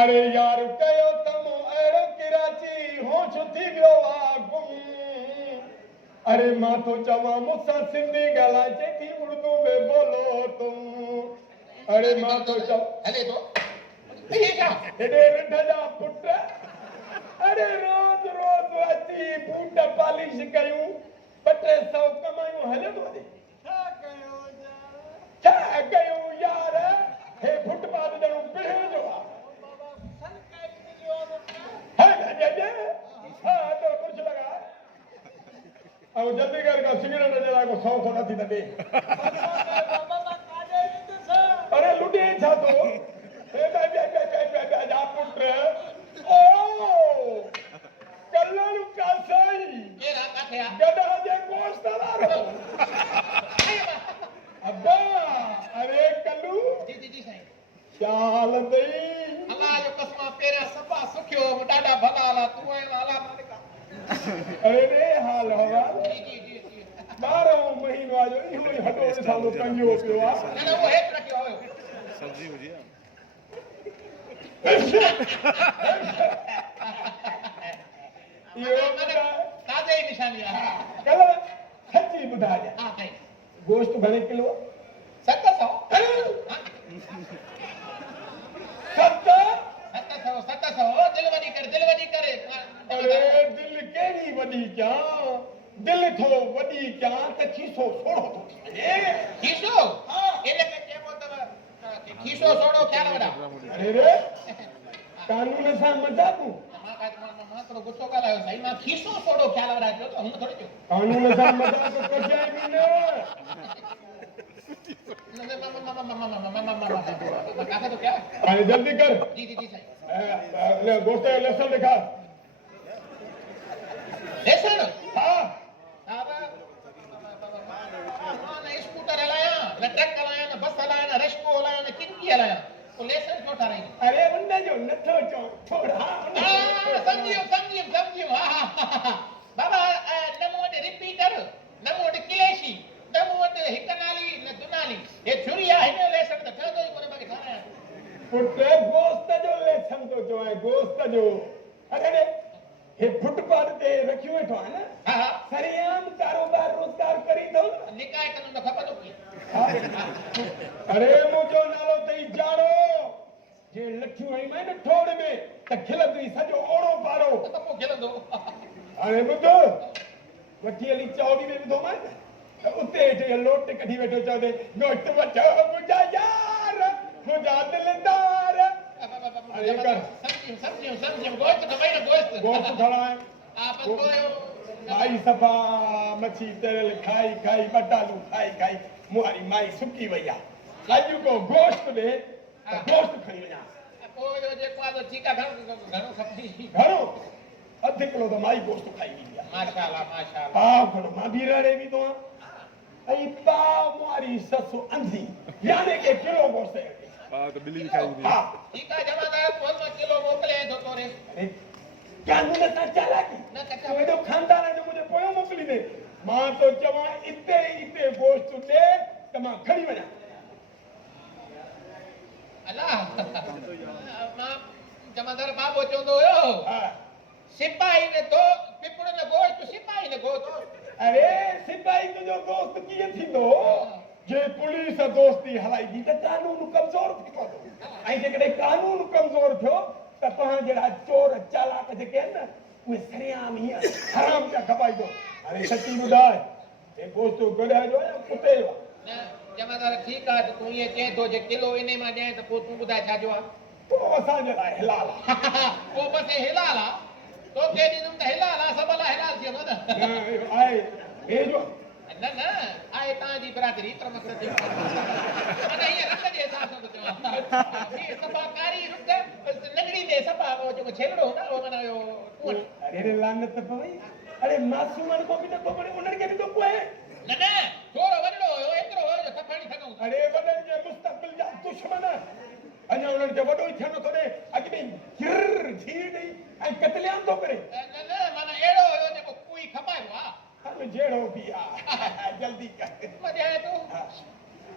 अरे यार कयो तमो अहिड़ो किराची होश थी वियो आहे गुम। अरे मां तो चवां मूंसां सिंधी ॻाल्हाए चई थी उर्दू में बोलो तुम। अरे मां तो हले तो हेॾे रिढ जा पुट। अरे रोज़ रोज़ अची बूट पालिश कयूं 200 कमायूं हले तो वञे। छा कयूं यार हे फुटपाथ ॼणो पिढ़े जो आहे। जल्दी कर सिगरेट जला को 100 थोड़ा थी दे। अरे लुटे छा तो जा पुट ओ कल्लण का साई केरा काठिया गधा जे गोश्त वारो अब्बा। अरे कल्लू जी जी जी साईं चाल दई अल्लाह जो कसम पेरा सफा सुखियो ॾाढा भला हाला तू आयो हाला मालिका। अरे रे हाल हवाल जी जी जी जी 12 महीनो आजो इहो ई हटो सालो कंजो पियो आहे। ना वो हेठ रखियो हुयो सब्जी हुजे इहो ताज़े ही निशानी आहे कल सच्ची ॿुधाइजां हां साईं गोश्त घणे किलो 700 700 दिल वडी करे अरे दिल केड़ी वडी क्या दिल थो वडी क्या त खीसो सोड़ो थो ए खीसो हां एने के चेबो तव खीसो सोड़ो ख्याल वडा अरे रे कानून सां मजाकू मां तो गुस्सो गालायो साईं मां खीसो सोड़ो ख्याल वडा जो तो हम थोड़ी जो कानून सां मजाक कजाए भी न काका तो क्या अरे जल्दी कर जी जी जी साईं ले गोश्त लहसुन दिखा लेसन हां बाबा मां स्कूटर हलाया न ट्रक हलाया न बस हलाया न रश्को हलाया न किनकी हलाया तो लेसन छो ठाराई अरे उन जो नथो चो थोड़ा समझियो बाबा नमो वटि रिपीटर नमो वटि किलेशी नमो वटि हिक नाली न दुनाली ये छुरिया हिन लेसन त ठहंदो ई कोने बाकी ठाराया पुट गोश्त जो लेसन तो जो है गोश्त जो अरे हे फुटपाथ ते रखियो वेठो आहे न हां हां सरेआम कारोबार रोजगार करी दो निकाय कनो त खपंदो की अरे मुझो नालो तई जाड़ो जे लठियूं आई मैं न ठोड़ में त खिलंदी सजो ओड़ो पारो त पो खेलंदो अरे ॿुधो वठी हली चौड़ी में ॿुधो मां त उते हेठि लोट कढी वेठो चओ ते गोश्त वठो मुंहिंजा यार मुंहिंजा दिलदार अरे कर समझियो गोश्त खपाई न गोश्त गोश्त खड़ा है आपस कोयो माई सफा मच्छी तरल खाई खाई बटालू खाई खाई मुहारी माई सुकी वई आहे अॼु को गोश्त ॾे त गोश्त खणी वञा पोइ जेको आहे ठीकु आहे घणो खपी घणो अधु किलो त माई गोश्त खाई वेंदी आहे माशाअल्लाह माशाअल्लाह पाव खणो मां बि रड़े बि थो ऐं पाव मुहारी ससु अंधी याने के किलो गोश्त हां तो बिल्ली खाई दी हा ठीकु आहे जमादार पोइ मां किलो मोकिले थो तोरे अरे कानून सां चालाकी न कचा तो एॾो खानदान जो मुंहिंजे पोयों मोकिली दे मां तो चवां इते गोश्त ॾे त मां खणी वञा अल्लाह मां जमादार बाबो चवंदो हुयो हा सिपाही ने तो पिपड़ ने गोश्त सिपाही ने गोश्त अरे सिपाही तुंहिंजो दोस्त कीअं थींदो जे पुलिस दोस्ती हलाईंदी त कानून कमज़ोर थी पवंदो ऐं जेकॾहिं कानून कमज़ोर थियो त तव्हां जहिड़ा चोर चालाक जेके आहिनि न उहे सरेआम हीअं हराम पिया खपाईंदो अरे सची ॿुधाए हे गोश्त गॾाइजो या कुते जो न जमादार ठीकु आहे त तूं ईअं चए थो जे किलो इन मां ॾियां त पोइ तूं ॿुधाए छाजो आहे पोइ असांजे लाइ हिलाल आहे पोइ बसि हिलाल आहे तोखे ॾींदुमि त हिलाल आहे सभ लाइ हिलाल थी वेंदो न आहे हे जो न न आहे तव्हांजी बिरादरी पर मक़सदु माना हीअं रख जे हिसाब सां थो चवां हीअ सफ़ा कारी रुख लंगड़ी ते सफ़ा जेको छेलड़ो न उहो माना इहो अरे लानत पवई अरे मासूमनि को बि नथो पड़े उन्हनि खे बि थो पए न न थोरो वॾो हुयो एतिरो हुयो जो खणी सघूं अरे वॾनि जे मुस्तक़बिल जा दुश्मन अञा उन्हनि खे वॾो ई थियणो थो ॾे अॻ में गिर धीर ॾेई ऐं कतलियाम थो करे न न माना अहिड़ो हुयो जेको कोई खपाइबो आहे हल जहिड़ो बि आहे जल्दी कर मज़ा आहे तो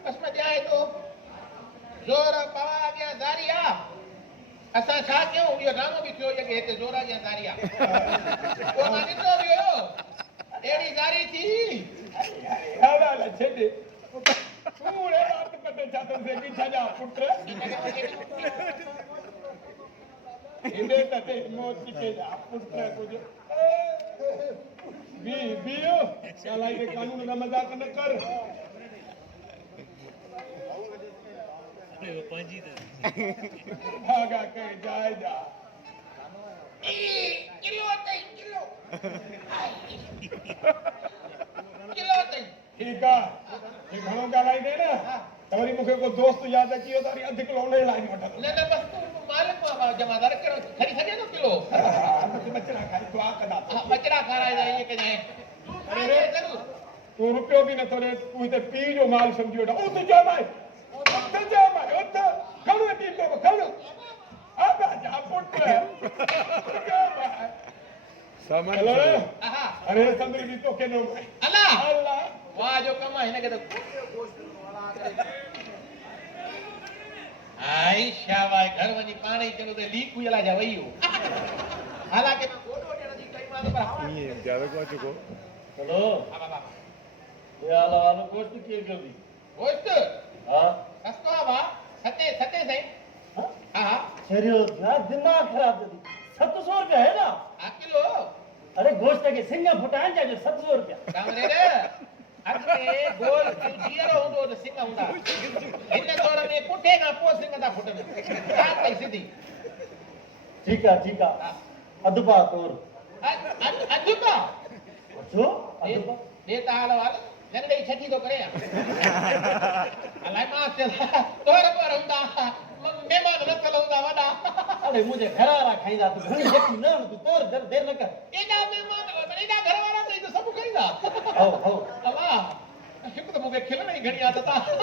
बस मज़ा आहे तो ज़ोर पवा अॻियां ज़ारी आहे असां छा कयूं इहो ड्रामो बि थियो कि हिते ज़ोरा जी अंधारी आहे पोइ मां ॾिठो बि हुयो अहिड़ी ज़ारी थी हवाला छॾे पूरे रात पते चादर से की छजा पुट इंदे तते मौत के जा पुट कुछ बीओ चलाई के कानून का मजाक न कर भागा के जाए जा किलो ताईं किलो ताईं ठीक है ये घणो ॻाल्हाई दे न तवरी मूंखे को दोस्त याद अची वियो त वरी अधु किलो उन लाइ वठंदो न बस तू मालिक मां जमादार कहिड़ो खणी सघे थो किलो मूंखे बचड़ा खाई दुआ कंदा बचड़ा खाराइजा ईअं कजांइ अरे तू रुपयो बि नथो ॾे तू हिते पीउ जो माल सम्झी वठा उत जामाए उत खण अची तो खण अब जा पुट सामान आहा अरे संदरी जी तो के नो अल्लाह अल्लाह वाह जो कम आहे हिनखे त आई शाबाश घर वञी पाण ई चलो त लीक हुई जा वई हो हालांकि मां गोॾो ॾियण जी कई मां पर हवा ये ज्यादा को चुको हेलो हा बाबा ये आलो गोश्त कीअं कयो थी गोश्त हा सस्तो आहे भाउ सते साईं हा चरियो क्या दिमाग खराब थी 700 रुपया है ना हा किलो अरे गोश्त के सिंग फुटाइण जा जो 700 रुपया कामरेड अॻिते गोल जीअरो हूंदो त सिंग हूंदा हिन दौर में पुठे खां पोइ सिंग था फुटनि छा कई सिधी ठीक है अधपा तोर अधु पा छो ॿिए त हाल लंगड़े छठी थो करे अलाए मां तोर पर हूंदा महिमान नसल हूंदा वॾा अरे मुझे घर वाला खाईंदा तू घणी देखी न तू तोर देर न कर एॾा महिमान एॾा घर वारा त सभु खाईंदा हो अला हिकु त मूंखे खिलण जी घणी आदत आहे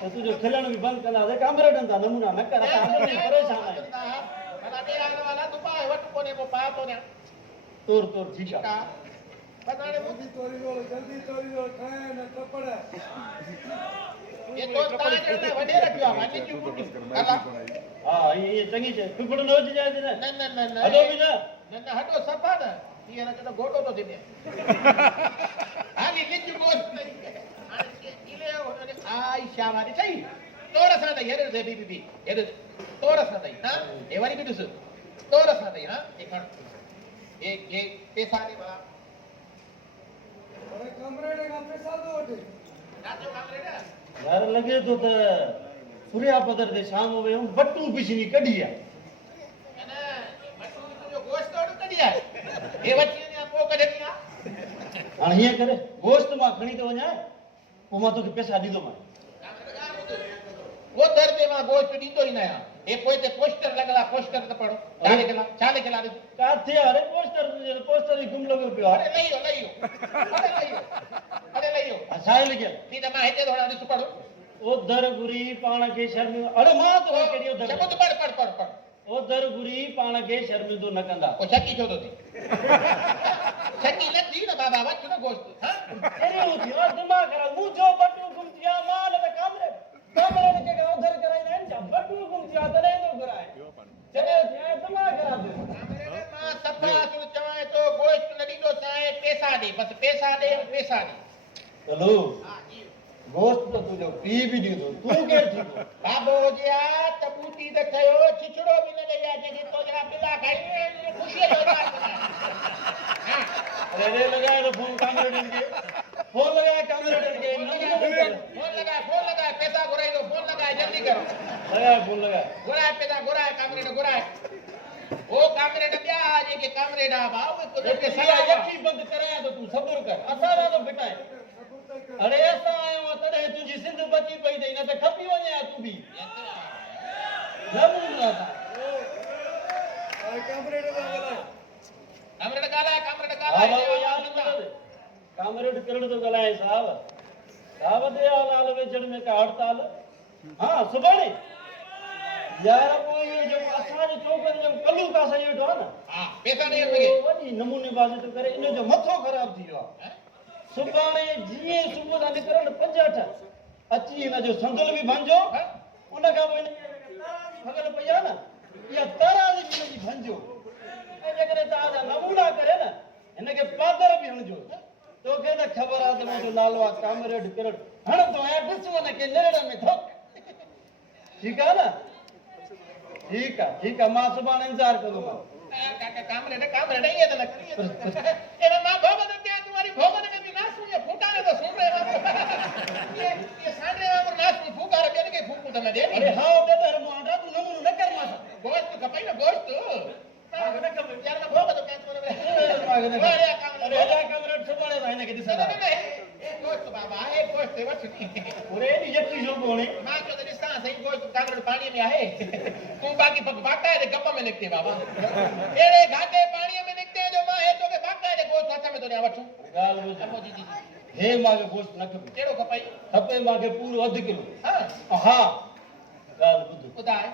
तो तुझो खिलण भी बंद कंदा दे कामरेडन दा नमूना न कर असां आदमी परेशान आहियूं भला ॿिए हाल वाला तूं पाए वटि कोन्हे पोइ पाए थो ॾियां तोर ठीक है बस हाणे जल्दी तोरी खाए न कपड़ ये तो तव्हां जे लाइ वॾे रखियो आहे वञी जूं अला हां ये चंगी छे कुकड़ न हुजे जाए न न न न हलो भी न न हटो सफ़ा न ईअं न त गोॾो थो थी हाली लिज गोश्त आई शाबाश सही तोर सां अथई हेॾे ॾिस बीबी हेॾे तोर सां अथई हा हे वरी बि ॾिस तोर सां अथई हा हे खण हे पैसा ॾे भला अरे कमरे का पैसा दो वठे राजो कामरेड यार लगे तो त सूर्या पदर ते शाम में बट्टू पिछनी कढी है न बटू जो गोश्त तोड़ कढी आहे हे वची ने पो कढी आहे हां हिया करे गोश्त मां खणी तो वञा पो मां तोखे पैसा ॾींदो मां वो दर ते मां गोश्त ॾींदो ई न आहियां हे पोइ ते पोस्टर लॻला पोस्टर त पढ़ो छा लिखियलु आहे काथे अरे पोस्टर ही गुम लॻो पियो अरे आहे लइयो छा आहे लिखियल नी त मां हिते थोड़ा ॾिस पढ़ो ओ दर गुरी पाण खे शर्मिंदो अरे मां तो कहिड़ो दर शब्द पढ़ ओ दर गुरी पाण खे शर्मिंदो न कंदा ओ छकी छो थो थी छकी न थी न बाबा वच न गोश्त हां कहिड़ो थी ओ दिमाग खराब मुंहिंजो बट्टू गुम थिया मां न कामरे के उधर कराईंदा आहिनि छा बट्टू गुम थिया तॾहिं थो घुराए चले थिया दिमाग खराब मां सफ़ा जो चवां तो गोश्त न ॾींदो साए पैसा ॾे बस पैसा ॾे चलो गोश्त तो तुझो पी भी ॾींदो तूं केरु थींदो बाबो जिया त बूटी त कयो छिछड़ो बि न ॾेई आहे जेके तो जरा पिला खाई ख़ुशी जो अरे लगाए तो फोन कामरेडन के फोन लगाए कामरेडन के फोन लगाए पैसा घुराई दो फोन लगाए जल्दी करो लगाए फोन लगाए घुराए पैसा घुराए कामरेड घुराए ओ कामरेड ॿिया जेके कामरेड आहे भाउ कुझु के सलाह यकी बंद कराया तो तू सब्र कर असां तो बिटाए अरे असां आयो तॾहिं तुंहिंजी सिंध बची पई अथई न त खपी वञे तूं बि नमूना अरे कमरे का बोला कामरेड ॻाल्हाए कामरेड करण तो ॻाल्हाए साहब दे हाल वेचण में का हड़ताल हाँ सुभाणे यार पोइ इहो जो असांजे चौकनि जो कलू का सां वेठो आहे न हा पैसा ॾे मूंखे वॾी नमूने बाज़ तो करे इन जो मथो ख़राब थी वियो आहे सुभाणे जीअं सुबुह सां निकिरनि 5-8 अची हिन जो संदुल बि भंजो उन खां पोइ फगल पई आहे न बि हणजो तोखे त ख़बर आहे त मुंहिंजो नालो आहे कामरेड किरण हण तो ऐं ॾिस वञ के नेड़ में थो ठीकु आहे न ठीकु आहे मां सुभाणे इंतज़ार कंदोमांव काका कामरेड ये तो लकड़ी ये मां भोग तो क्या तुम्हारी भोग ने कभी ना सुनिए फूटा ने तो सुन रहे हो ये सांडे में ना सुन फूका रे के फूकू तो मैं दे अरे हाँ बेटा मोहन तू नमूनो न कर मां गोश्त खपाई ना गोश्त यार मैं भोग तो क्या तुम्हारे अरे कामरेड सुभाणे भाई के दिसदा एक गोश्त बाबा एक गोश्त है वचनी अरे नी यकी जो कोणी मां जो दिसता सही गोश्त कामरेड पानी में आहे तू बाकी बाका है गप्पा में निकते बाबा एड़े घाटे पानी में निकते जो मां है तो के बाका है गोश्त हाथ में तो ने वठू गाल बुझ जी हे मागे गोश्त न खपे केड़ो खपाई खपे मागे पूरो अध किलो हां हाँ गाल बुझ बुधाए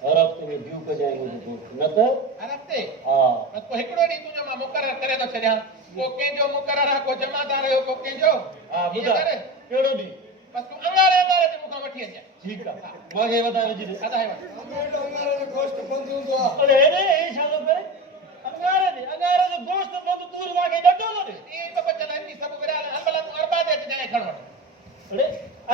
हर हफ्ते में ड्यू कर जाएंगे गोश्त न तो हर हफ्ते हाँ बस को हिकड़ो डी तुजो मां मुकरर करे तो छड्या को केजो मुकरर है को जमादार है को केजो हाँ बुधा केड़ो दी बस तू अंगारे ते मुखा वठी अचे ठीक है मागे बतावे जी अदा है अमेरिका अंगारे गोश्त बंद हूंदो आहे अरे रे हे छालो करे अंगारे जो गोश्त बंद दूर मागे डडो न दे ये तो बचल है सब विरा हलबला तू अरबा दे जाए खड़ो अरे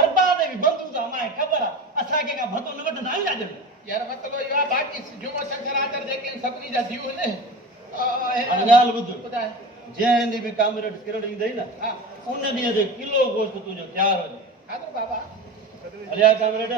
अरबा दे भी बंद हूंदा मां खबर आ असा के का भतो न वठ दाई जाजे यार मतलब यो बाकी जुमो शंकर आदर जेके सतरी जा दियो ने गाल बुझ बुधाए जंहिं ॾींहुं बि कामरेड किरण ईंदई न हां उन ॾींहं ते किलो गोश्त तुंहिंजो तयारु हुजे हां बाबा हलिया कामरेड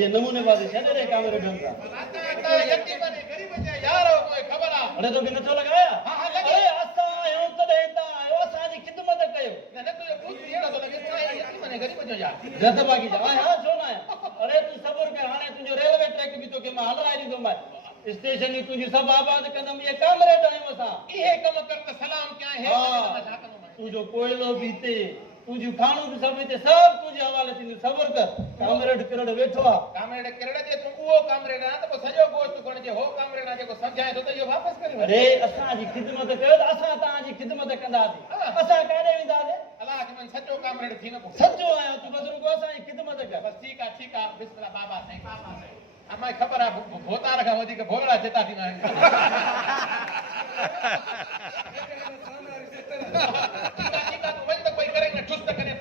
ये नमूने वाले छे रे कामरेड हम आता यकी बने गरीब जे यारो कोई खबर आ अरे तो के नथो लगाया हाँ, लगे। अरे असा आयो तडे ता आयो असा जी खिदमत कयो ने तू पूछ दियो तो लगे था यकी बने गरीब जो यार जत बाकी जा हां छो ना अरे तू सबर कर हाने तुंहिंजो रेलवे ट्रैक भी तो के मां हलाए ॾींदो मां स्टेशन ही तुंहिंजी सभु आबाद कंदम ये कामरेड आहियूं असां इहे कम कर त सलाम क्या है हाँ। तुंहिंजो कोयलो भी हिते तुंहिंजूं खाणूं बि सभु हिते सभु तुंहिंजे हवाले थींदियूं सबर कर कामरेड किरण वेठो आहे कामरेड किरण जे तू वो कामरेड ना तो सजो गोश्त कोन जे हो कामरेड ना जेको समझाए तो यो वापस करे अरे असांजी खिदमत कयो त असां तव्हांजी खिदमत कंदासीं असां काॾे वेंदासीं अल्लाह के मन सचो कामरेड थी न को सचो आहियां तूं बस रुको असांजी खिदमत कर बस ठीक है बिस्मिल्लाह बाबा सही अम्मा खबर है भोता रखा वधी के भोला चेता थी ना सानारी सतर ठीक है तू वही तो कोई करे न ठुस त करे